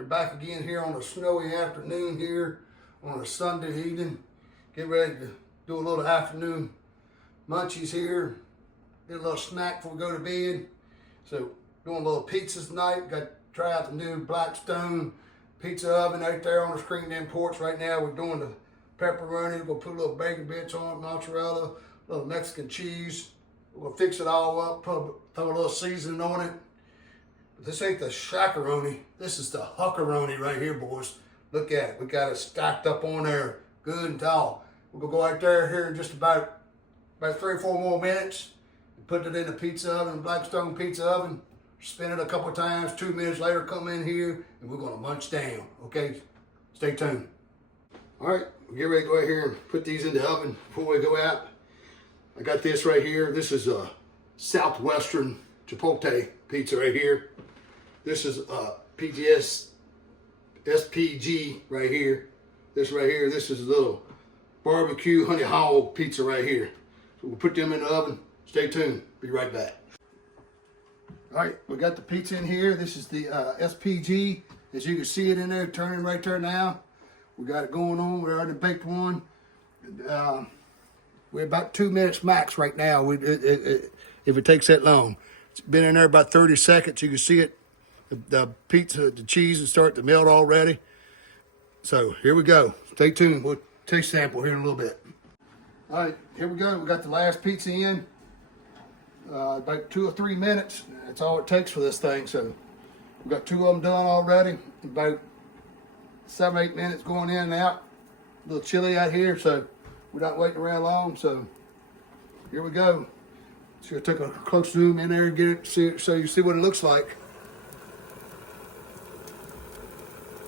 we're back again here on a snowy afternoon here on a Sunday evening. Get ready to do a little afternoon munchies here. Get a little snack before we go to bed. So doing a little pizzas tonight. Got to try out the new Blackstone Pizza Oven out there on the screen in porch right now. We're doing the pepperoni. We're gonna put a little bacon bits on it, mozzarella, a little Mexican cheese. We're gonna fix it all up, throw a little seasoning on it. But this ain't the shakaroni. This is the huckabuck right here, boys. Look at it. We got it stacked up on there, good and tall. We're gonna go out there here in just about 3 or 4 more minutes. Put it in the pizza oven, Blackstone Pizza Oven. Spin it a couple times. 2 minutes later, come in here and we're gonna munch down. Okay, stay tuned. All right, we'll get ready to go out here and put these in the oven before we go out. I got this right here. This is a Southwestern Chipotle pizza right here. This is SPG right here. This right here, this is a little barbecue honey hog pizza right here. So we'll put them in the oven. Stay tuned. Be right back. All right, we got the pizza in here. This is the SPG. As you can see it in there, turning right there now. We got it going on. We already baked one. We're about 2 minutes max right now. If it takes that long. It's been in there about 30 seconds. You can see it. The pizza, the cheese is starting to melt already. So here we go. Stay tuned. We'll taste sample here in a little bit. All right, here we go. We got the last pizza in. About 2 or 3 minutes. That's all it takes for this thing. So we got 2 of them done already. About 7 or 8 minutes going in and out. A little chilly out here, so we're not waiting around long. So here we go. So I took a close zoom in there and get it so you see what it looks like.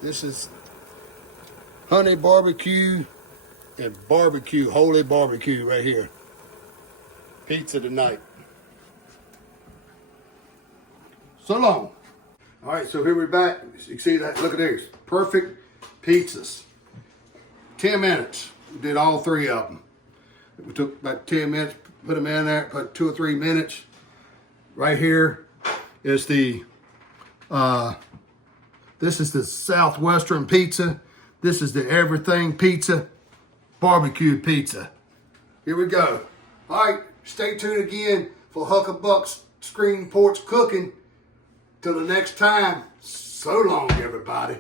This is honey barbecue and barbecue, holy barbecue right here. Pizza tonight. So long. All right, so here we're back. You can see that, look at these. Perfect pizzas. 10 minutes, we did all 3 of them. We took about 10 minutes, put them in there, put 2 or 3 minutes. Right here is the, this is the Southwestern pizza. This is the everything pizza, barbecue pizza. Here we go. All right, stay tuned again for Huckabuck's Screen Porch Cooking. Till the next time, so long, everybody.